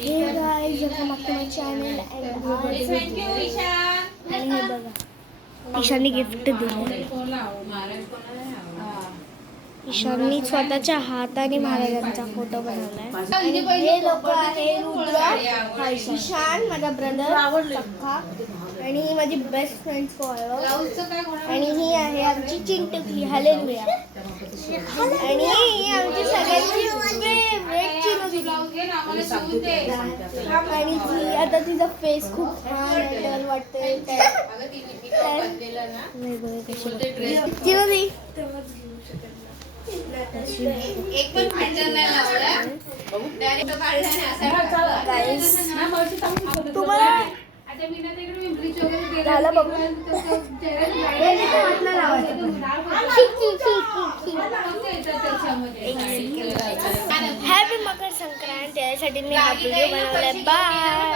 हे guys welcome back to my channel आणि हे बघा ईशानी गिफ्ट दिले. ईशाननी स्वतःच्या हाताने महाराजांचा फोटो बनवलाय. आणि हे लोक आहे रुद्र, ईशान माझा ब्रदर सख्खा आणि ही माझी बेस्ट फ्रेंड फॉलो आणि ही आहे आमची चिंटुकी हालेलुया आणि ही आमची सगळ्यांची फेवरेट चिनुदी आणि ती आता तिचा फेस खूप छान वाटतोय. चिनुदी एक पण फॅशन नाही लावला डायरेक्ट काढला नाही. तुम्हाला आता मी ना तिकडे पिंपरी वगैरे झालं बघू. हॅपी मकर संक्रांत यासाठी मी हा व्हिडिओ बनवलाय. बाय.